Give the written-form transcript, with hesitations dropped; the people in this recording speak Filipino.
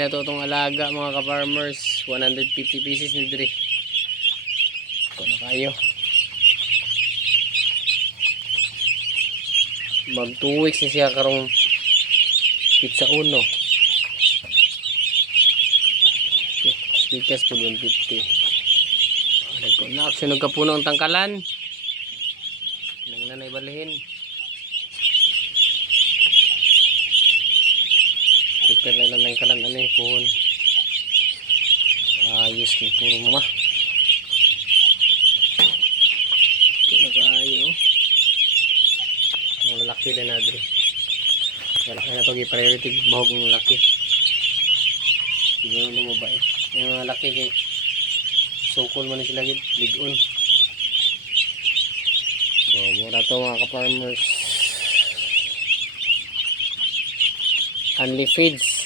Ito itong alaga mga ka-farmers. 150 pieces ni Dre. Kung na kayo. Mag 2 weeks na siya karong pizza uno. Okay. Speakers po 150. Na action nagkapuno ang tangkalan. Nang nanay balihin. Prepare na lang ng kalan ano eh puhon. Ayos kay puro mama. Ito na kaayo oh. Ang lalaki din na Dre. Lalaki na ito i-priority bahog ng lalaki. Hindi na lumabay. Yung lalaki kay sukol man sila gid ligon. So mura to mga ka-farmers. Only feeds.